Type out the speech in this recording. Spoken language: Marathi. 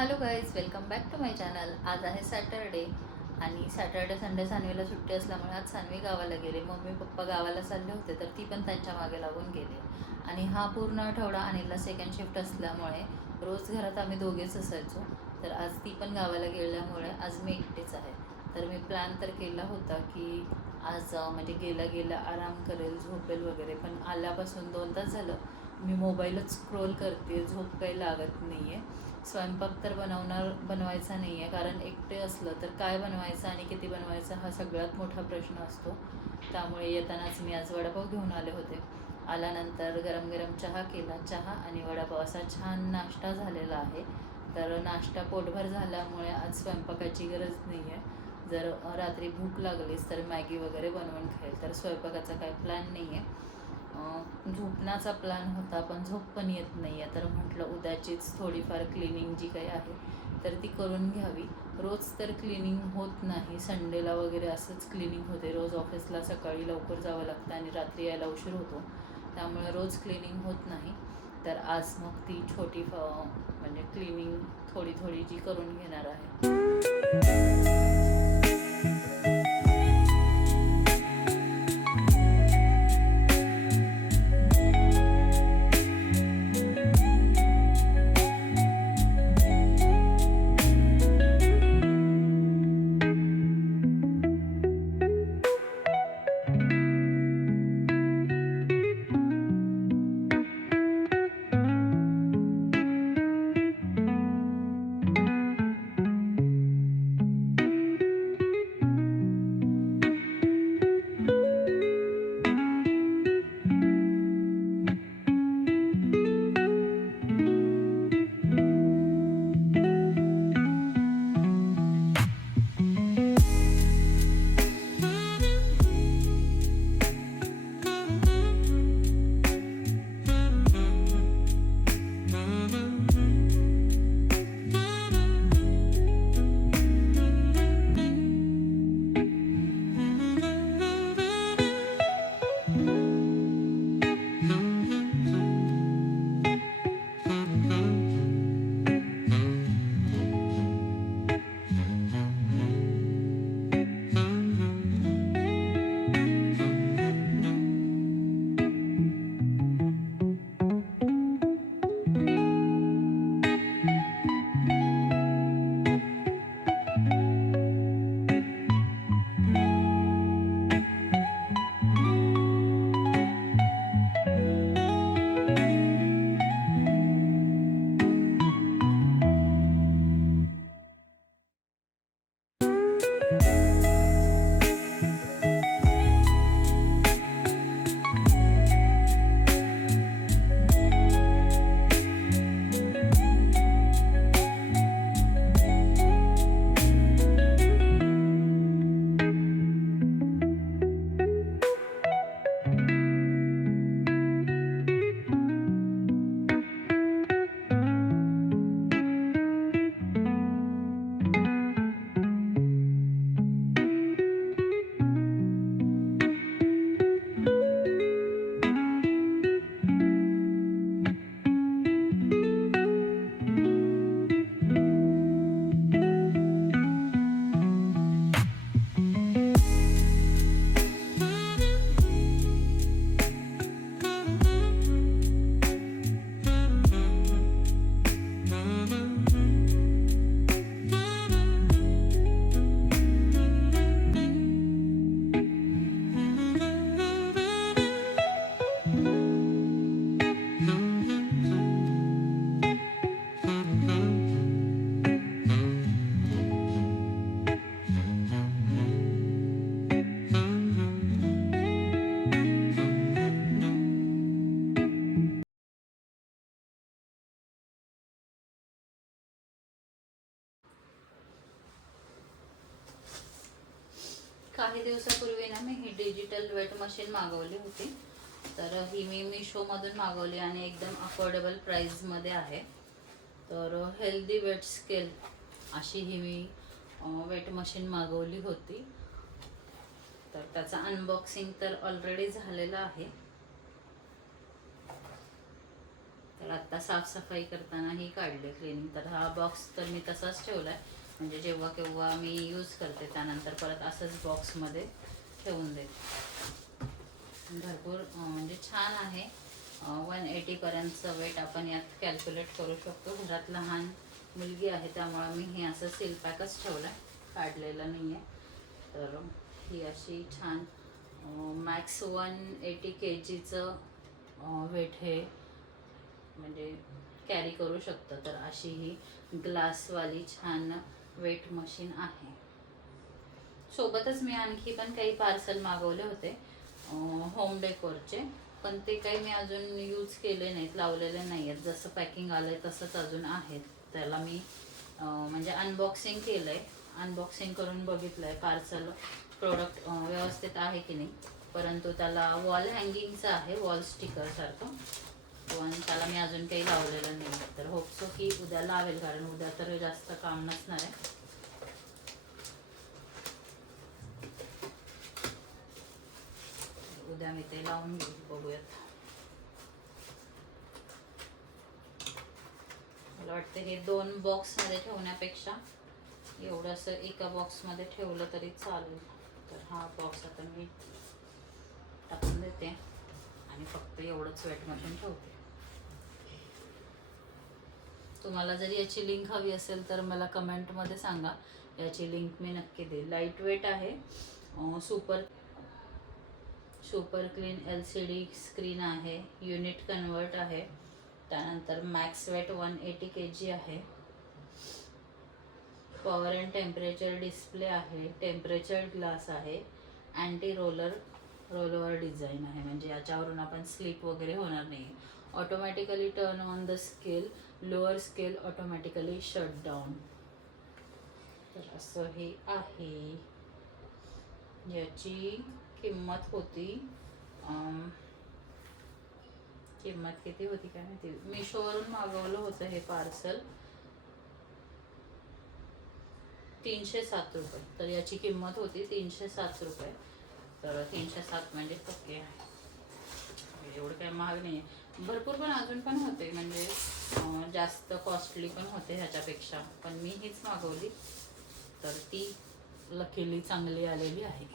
Hello guys, welcome back to my channel. आज आहे सॅटरडे आणि सॅटरडे संडे सानवीला सुट्टी असल्यामुळे आज सानवी गावाला गेले. मम्मी पप्पा गावाला चालले होते तर ती पण त्यांच्या मागे लागून गेली. आणि हा पूर्ण आठवडा अनिलला सेकंड शिफ्ट असल्यामुळे रोज घरात आम्ही दोघेच असायचो. तर आज ती पण गावाला गेल्यामुळे आज मी एकटीच आहे. तर मी प्लॅन तर केला होता की आज म्हणजे गेला गेला आराम करेल, झोपेल वगैरे. पण आल्यापासून 2 तास झालं मी मोबाईलच स्क्रोल करते, झोप काही लागत नाही आहे. स्वयंपाक तर बनवायचा नाही आहे, कारण एकटे असलं तर काय बनवायचं आणि किती बनवायचं हा सगळ्यात मोठा प्रश्न असतो. त्यामुळे येतानाच मी आज वडापाव घेऊन आले होते. आल्यानंतर गरम गरम चहा केला. चहा आणि वडापाव असा छान नाश्ता झालेला आहे. तर नाश्ता पोटभर झाल्यामुळे आज स्वयंपाकाची गरज नाही आहे. जर रात्री भूक लागलीच तर मॅगी वगैरे बनवून खाईल. तर स्वयंपाकाचा काही प्लॅन नाही आहे. झोपण्याचा प्लॅन होता पण झोप पण येत नाही आहे. तर म्हटलं उद्याचीच थोडीफार क्लिनिंग जी काही आहे तर ती करून घ्यावी. रोज तर क्लिनिंग होत नाही, संडेला वगैरे असंच क्लिनिंग होते. रोज ऑफिसला सकाळी लवकर जावं लागतं आणि रात्री यायला उशीर होतो, त्यामुळे रोज क्लिनिंग होत नाही. तर आज मग ती छोटी म्हणजे क्लिनिंग थोडी थोडी जी करून घेणार आहे. काही दिवसापूर्वी ना मी ही डिजिटल वेट मशीन मागवली होती. तर ही मी मिशोमधून मागवली आणि एकदम अफोर्डेबल प्राईजमध्ये आहे. तर हेल्दी वेट स्केल अशी ही मी वेट मशीन मागवली होती. तर त्याचा अनबॉक्सिंग तर ऑलरेडी झालेला आहे. तर आत्ता साफसफाई करतानाही काढले क्लिनिंग. तर हा बॉक्स तर मी तसाच ठेवला आहे, म्हणजे जेव्हा केव्हा मी यूज करते त्यानंतर परत असंच बॉक्समध्ये ठेवून देते. भरपूर म्हणजे छान आहे. 180पर्यंतचं वेट आपण यात कॅल्क्युलेट करू शकतो. घरात लहान मुलगी आहे त्यामुळं मी हे असं सील पॅकच ठेवलं आहे, काढलेलं नाही आहे. तर ही अशी छान मॅक्स 180 kgचं वेट हे म्हणजे कॅरी करू शकतं. तर अशी ही ग्लासवाली छान वेट मशीन आहे. सोबतच मी आणखी पण काही पार्सल मागवले होते होम डेकोरचे, पण ते काही मी अजून यूज केले नाहीत, लावलेले नाही आहेत. जसं पॅकिंग आलं आहे तसंच अजून आहेत. त्याला मी म्हणजे अनबॉक्सिंग केलं आहे, अनबॉक्सिंग करून बघितलं आहे पार्सल प्रोडक्ट व्यवस्थित आहे की नाही. परंतु त्याला वॉल हँगिंगचं आहे, वॉल स्टिकरसारखं, पण त्याला मी अजून काही लावलेलं नाही. तर होपसो की उद्या लावेल, कारण उद्या तर जास्त काम नसणार आहे. उद्या मी ते लावून घेऊ, बघूयात. मला वाटतं हे 2 बॉक्समध्ये ठेवण्यापेक्षा एवढंसं एका बॉक्समध्ये ठेवलं तरी चालेल. तर हा बॉक्स आता मी टाकून देते आणि फक्त एवढंच वेट मशीन ठेवते. तुम्हाला जर याची लिंक हवी असेल तर मला कमेंटमध्ये सांगा, याची लिंक मी नक्की देईल. लाईट वेट आहे, सुपर क्लीन LCD स्क्रीन आहे, युनिट कन्वर्ट आहे, त्यानंतर मॅक्स वेट 180 kg आहे, पॉवर अँड टेम्परेचर डिस्प्ले आहे, टेम्परेचर ग्लास आहे, अँटी रोलवर डिझाईन आहे, म्हणजे याच्यावरून आपण स्लिप वगैरे होणार नाही. Automatically turn on the scale, lower scale automatically shut down. तर असं हे आहे. याची किंमत होती किंमत किती होती काय माहिती, मिशोवरून मागवलं होतं हे पार्सल, 307 रुपये. तर याची किंमत होती 307 रुपये. तर 307 म्हणजे ओके आहे, एवढं काय महाग नाही आहे. भरपूर पण अजून पण होते, म्हणजे जास्त कॉस्टली पण होते ह्याच्यापेक्षा, पण मी हीच मागवली. तर ती लकीली चांगली आलेली आहे.